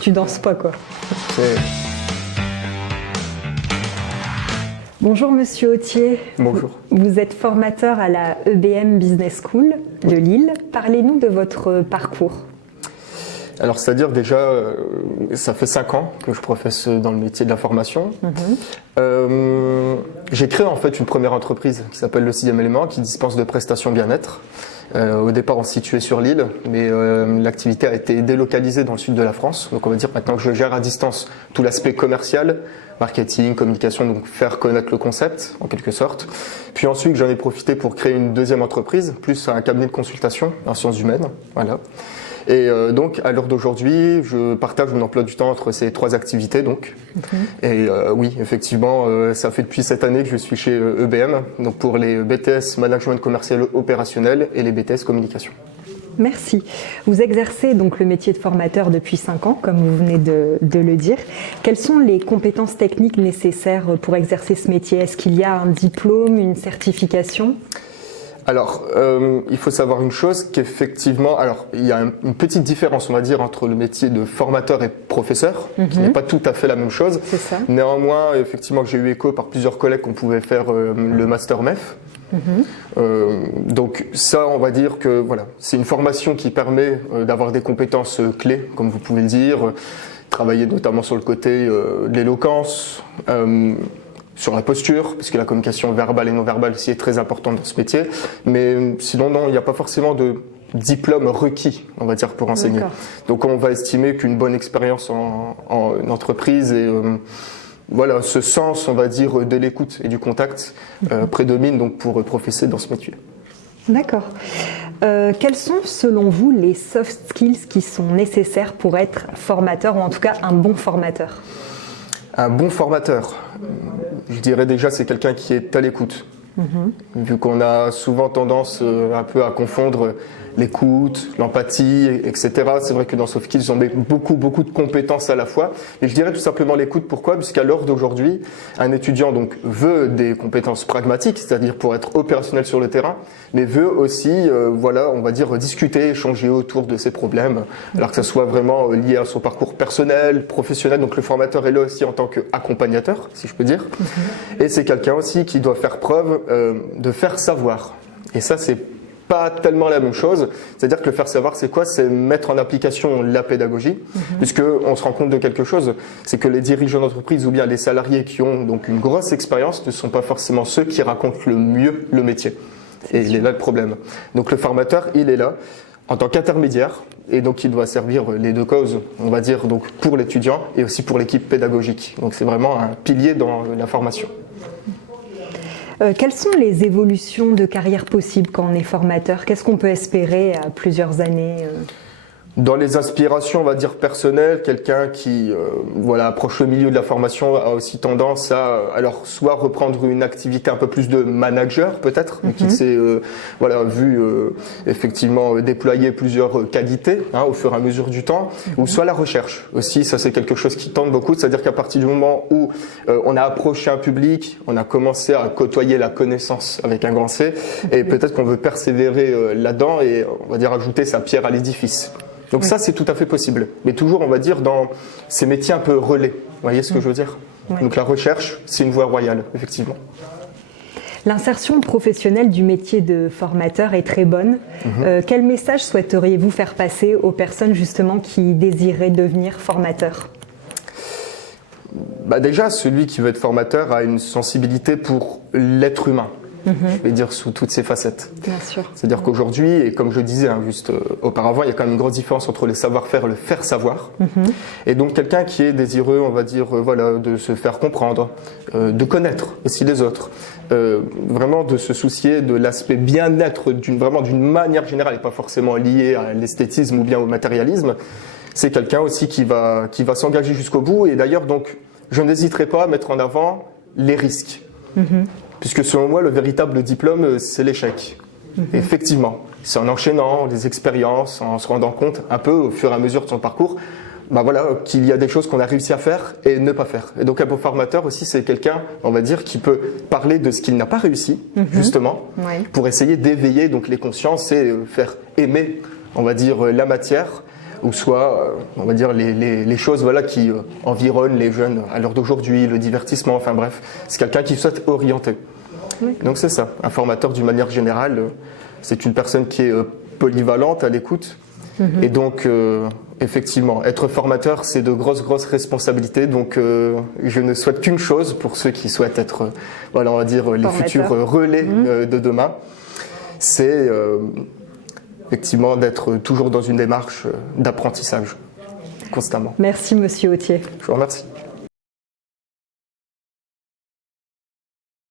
Tu danses pas, quoi. C'est- Bonjour Monsieur Autier. Bonjour. Vous êtes formateur à la EBM Business School de Lille. Parlez-nous de votre parcours. Alors, c'est-à-dire déjà, ça fait 5 ans que je professe dans le métier de la formation. J'ai créé en fait une première entreprise qui s'appelle le 6e élément, qui dispense de prestations bien-être. Au départ, on se situait sur Lille, mais l'activité a été délocalisée dans le sud de la France. Donc, on va dire maintenant que je gère à distance tout l'aspect commercial, marketing, communication, donc faire connaître le concept en quelque sorte. Puis ensuite, j'en ai profité pour créer une deuxième entreprise, plus un cabinet de consultation en sciences humaines. Voilà. Et donc, à l'heure d'aujourd'hui, je partage mon emploi du temps entre ces 3 activités. Donc. Et oui, effectivement, ça fait depuis cette année que je suis chez EBM, donc pour les BTS Management Commercial Opérationnel et les BTS Communication. Merci. Vous exercez donc le métier de formateur depuis 5 ans, comme vous venez de le dire. Quelles sont les compétences techniques nécessaires pour exercer ce métier? Est-ce qu'il y a un diplôme, une certification? Alors, il faut savoir une chose, qu'effectivement, alors il y a une petite différence, on va dire, entre le métier de formateur et professeur, qui n'est pas tout à fait la même chose. C'est ça. Néanmoins, effectivement, j'ai eu écho par plusieurs collègues qu'on pouvait faire le master MEF. Donc ça, on va dire que voilà, c'est une formation qui permet d'avoir des compétences clés, comme vous pouvez le dire, travailler notamment sur le côté de l'éloquence. Sur la posture, puisque la communication verbale et non verbale aussi est très importante dans ce métier. Mais sinon, non, il n'y a pas forcément de diplôme requis, on va dire, pour enseigner. Donc on va estimer qu'une bonne expérience en entreprise et voilà, ce sens, on va dire, de l'écoute et du contact prédomine donc pour professer dans ce métier. D'accord. Quels sont, selon vous, les soft skills qui sont nécessaires pour être formateur, ou en tout cas un bon formateur? Un bon formateur, je dirais déjà, c'est quelqu'un qui est à l'écoute. Vu qu'on a souvent tendance un peu à confondre l'écoute, l'empathie, etc. C'est vrai que dans soft skills, on met beaucoup de compétences à la fois. Et je dirais tout simplement l'écoute. Pourquoi? Puisqu'à l'heure d'aujourd'hui, un étudiant donc veut des compétences pragmatiques, c'est-à-dire pour être opérationnel sur le terrain, mais veut aussi, voilà, on va dire discuter, échanger autour de ses problèmes, alors que ça soit vraiment lié à son parcours personnel, professionnel. Donc le formateur est là aussi en tant qu'accompagnateur, si je peux dire. Et c'est quelqu'un aussi qui doit faire preuve de faire savoir. Et ça, c'est pas tellement la même chose, c'est-à-dire que le faire savoir, c'est quoi? C'est mettre en application la pédagogie, puisque on se rend compte de quelque chose, c'est que les dirigeants d'entreprise ou bien les salariés qui ont donc une grosse expérience ne sont pas forcément ceux qui racontent le mieux le métier. Et il est là le problème. Donc le formateur, il est là en tant qu'intermédiaire, et donc il doit servir les deux causes, on va dire, donc pour l'étudiant et aussi pour l'équipe pédagogique. Donc c'est vraiment un pilier dans la formation. Quelles sont les évolutions de carrière possibles quand on est formateur? Qu'est-ce qu'on peut espérer à plusieurs années? Dans les aspirations, on va dire personnelles, quelqu'un qui voilà, approche le milieu de la formation a aussi tendance à alors soit reprendre une activité un peu plus de manager peut-être, qui s'est voilà, vu effectivement déployer plusieurs qualités au fur et à mesure du temps, ou soit la recherche aussi, ça c'est quelque chose qui tente beaucoup, c'est-à-dire qu'à partir du moment où on a approché un public, on a commencé à côtoyer la connaissance avec un grand C, et peut-être qu'on veut persévérer là-dedans et on va dire ajouter sa pierre à l'édifice. Donc ça, c'est tout à fait possible. Mais toujours, on va dire, dans ces métiers un peu relais. Vous voyez ce que je veux dire? Donc la recherche, c'est une voie royale, effectivement. L'insertion professionnelle du métier de formateur est très bonne. Quel message souhaiteriez-vous faire passer aux personnes justement qui désiraient devenir formateurs? Bah déjà, celui qui veut être formateur a une sensibilité pour l'être humain. Je vais dire sous toutes ses facettes. Bien sûr. C'est-à-dire qu'aujourd'hui, et comme je le disais juste auparavant, il y a quand même une grosse différence entre le savoir-faire et le faire savoir. Et donc quelqu'un qui est désireux, on va dire, voilà, de se faire comprendre, de connaître aussi les autres, vraiment de se soucier de l'aspect bien-être vraiment d'une manière générale et pas forcément lié à l'esthétisme ou bien au matérialisme. C'est quelqu'un aussi qui va s'engager jusqu'au bout. Et d'ailleurs, donc, je n'hésiterai pas à mettre en avant les risques. Puisque selon moi, le véritable diplôme, c'est l'échec. Effectivement, c'est en enchaînant des expériences, en se rendant compte un peu au fur et à mesure de son parcours, bah voilà, qu'il y a des choses qu'on a réussi à faire et ne pas faire. Et donc un bon formateur aussi, c'est quelqu'un, on va dire, qui peut parler de ce qu'il n'a pas réussi, justement, pour essayer d'éveiller donc les consciences et faire aimer, on va dire, la matière, ou soit, on va dire, les choses voilà, qui environnent les jeunes à l'heure d'aujourd'hui, le divertissement, enfin bref, c'est quelqu'un qui souhaite orienter. Donc c'est ça, un formateur d'une manière générale, c'est une personne qui est polyvalente, à l'écoute, et donc effectivement, être formateur, c'est de grosses responsabilités, donc je ne souhaite qu'une chose pour ceux qui souhaitent être, voilà, on va dire, les futurs relais de demain, c'est effectivement d'être toujours dans une démarche d'apprentissage, constamment. Merci Monsieur Authier. Je vous remercie.